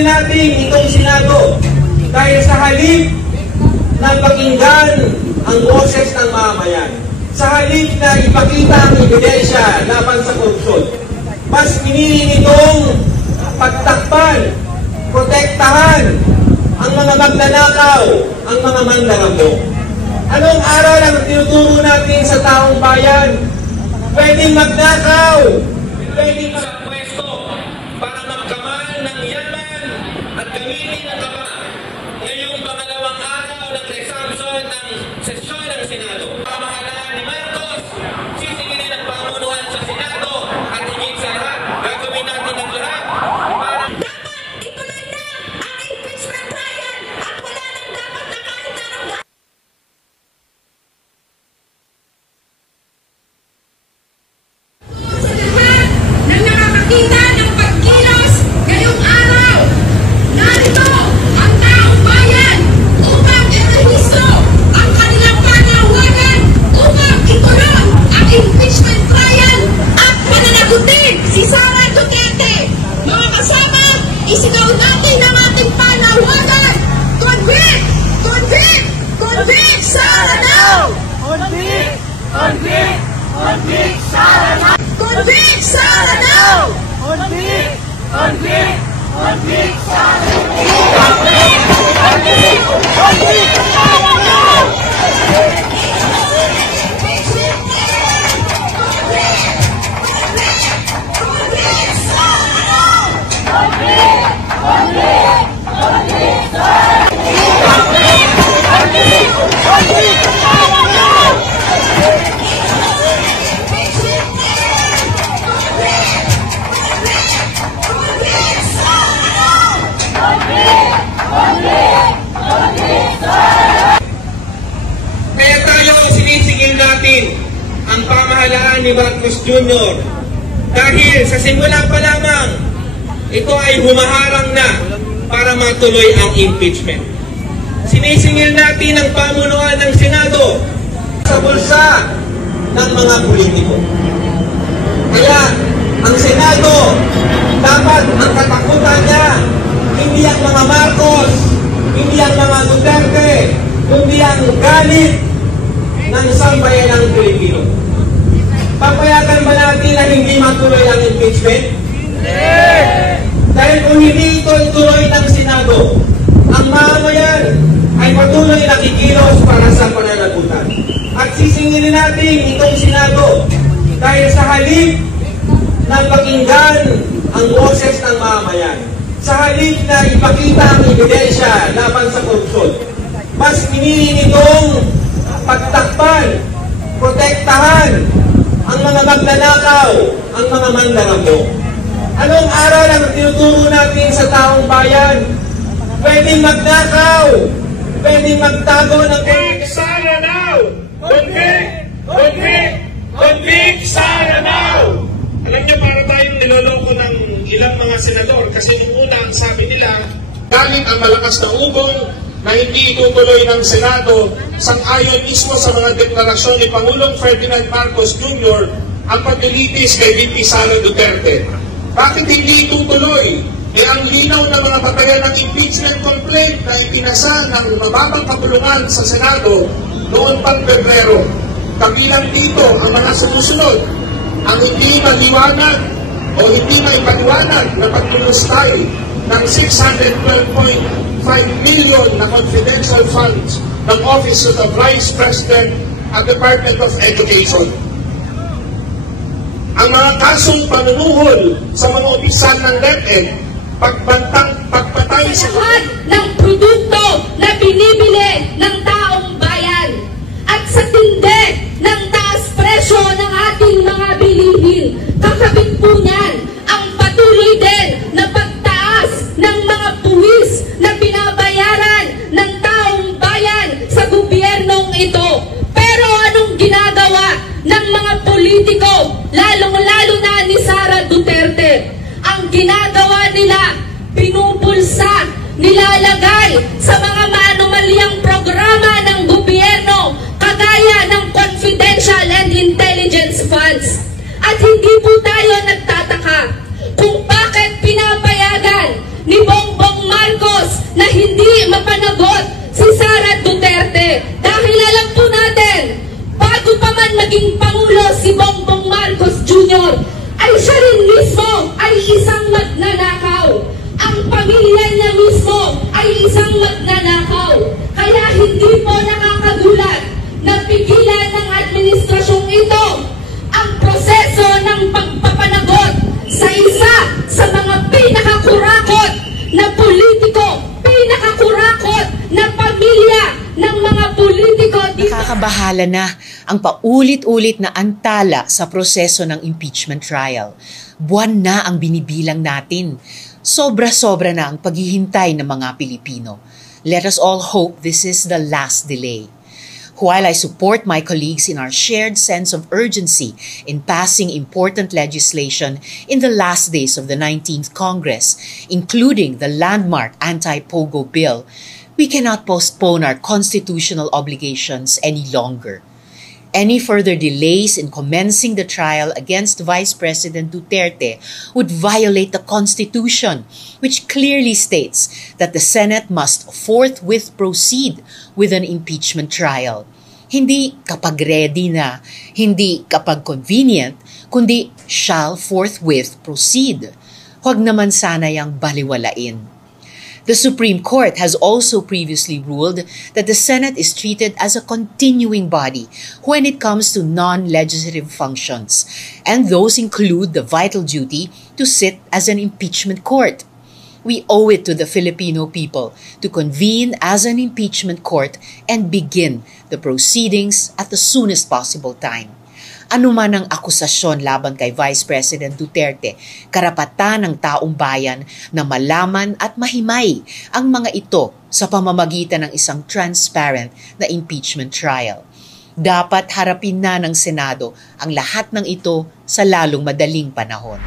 Sisingilin natin itong Senado dahil sa halip na pakinggan ang boses ng mamamayan, sa halip na ipakita ang ebidensya laban sa korupsyon, mas pinili nitong pagtakpan, protektahan ang mga magnanakaw, ang mga mandaramo. Anong aral ang tinuturo natin sa taong bayan? Pwedeng magnakaw, pwedeng magpwesto para magkamal ng yaman at gamitin ang kama. Ngayong pangalawang araw ng resumption ng sesyon ng Senado. Pamahalaan ni Marcos, sisingilin ang pamunuan sa Senado at higit sa lahat, gagawin natin ang lahat para dapat ituloy na ang impeachment trial at wala nang dapat na kahit anong nang nakakakita ng pagkilos ngayong araw. Narito ang taong bayan upang irehistro ang kanilang panawagan upang ituloy ang impeachment trial at pananagutin si Sara Duterte. Mga kasama, isigaw natin ang ating panawagan. Convict! Convict! Convict Sara now! Convict! Convict! Convict Sara now! Convict Sara now! Convict! Convict! Convict Sara now! Convict! Convict! Convict Sara now! Kaya tayo sinisingil natin ang pamahalaan ni Marcos Jr. Dahil sa simula pa lamang, ito ay humaharang na para matuloy ang impeachment. Sinisingil natin ang pamunuan ng Senado sa bulsa ng mga politiko. Kaya ang Senado, dapat ang katakutan niya, hindi ang mga Marcos, hindi ang mga Duterte, kundi ang galit ng isang bayanang Pilipino. Papayagan ba natin na hindi matuloy ang impeachment? Dahil kung hindi ito ituloy ng Senado, ang mamamayan ay patuloy na kikilos para sa pananagutan. At sisingilin natin itong Senado dahil sa halip na pakinggan ang boses ng mamamayan, sa halip na ipakita ang ebidensya laban sa korupsyon, mas pinili nitong pagtakpan, protektahan ang mga magnanakaw, ang mga mandaramo. Anong aral ang tinuturo natin sa taong bayan? Pwedeng magnakaw, pwedeng magtago ng Convict Sara now! Convict! Convict! Convict Sara now! Alam niyo, para tayong niloloko ng ilang mga senador kasi yung una ang sabi nila, galing ang malakas na ugong na hindi itutuloy ng Senado sang-ayon mismo sa mga deklarasyon ni Pangulong Ferdinand Marcos Jr. ang paglilitis kay VP Sara Duterte. Bakit hindi itutuloy? Ang linaw na mga batayan ng impeachment complaint na ipinasa ng mababang kapulungan sa Senado noon pang Pebrero. Kabilang dito ang mga sumusunod, ang hindi maliwanag o hindi maipaliwanag na pagtulustay ng 612.5 million na confidential funds ng Office of the Vice President at Department of Education. Ang mga kasong panunuhol sa mga opisyal ng DepEd, pagpatay sa lahat ng produkto na binibili ng taong bayan at sa tindi ng taas presyo ng ating mga bilihin. Kakabit po niyan ang patuloy din na pagtaas ng mga buwis na binabayaran ng taong bayan sa gobyernong ito. Pero anong ginagawa ng mga politiko, lalong-lalo na ni Sara Duterte? Ang ginagawa nila, pinupulsa, nilalagay sa mga maanumalyang programa ng gobyerno kagaya ng confidential and intelligence funds. At hindi po tayo nagtataka kung bakit pinapayagan ni Bongbong na hindi mapanagot si Sara Duterte. Dahil alam po natin, bago pa man maging Pangulo si Bongbong Marcos Jr., ay siya rin mismo ay isang magnanakaw. Ang pamilya niya mismo ay isang magnanakaw. Kaya hindi po nakakagulat na pigilan ng administrasyong ito ang proseso ng pagpapanagot sa isa sa mga pinakakurakot na politiko, pinakakurakot na pamilya ng mga politiko dito. Nakakabahala na ang paulit-ulit na antala sa proseso ng impeachment trial. Buwan na ang binibilang natin. Sobra-sobra na ang paghihintay ng mga Pilipino. Let us all hope this is the last delay. While I support my colleagues in our shared sense of urgency in passing important legislation in the last days of the 19th Congress, including the landmark anti-POGO bill, we cannot postpone our constitutional obligations any longer. Any further delays in commencing the trial against Vice President Duterte would violate the Constitution, which clearly states that the Senate must forthwith proceed with an impeachment trial. Hindi kapag ready na, hindi kapag convenient, kundi shall forthwith proceed. Huwag naman sana yang baliwalain. The Supreme Court has also previously ruled that the Senate is treated as a continuing body when it comes to non-legislative functions, and those include the vital duty to sit as an impeachment court. We owe it to the Filipino people to convene as an impeachment court and begin the proceedings at the soonest possible time. Ano man ang akusasyon laban kay Vice President Duterte, karapatan ng taong bayan na malaman at mahimay ang mga ito sa pamamagitan ng isang transparent na impeachment trial. Dapat harapin na ng Senado ang lahat ng ito sa lalong madaling panahon.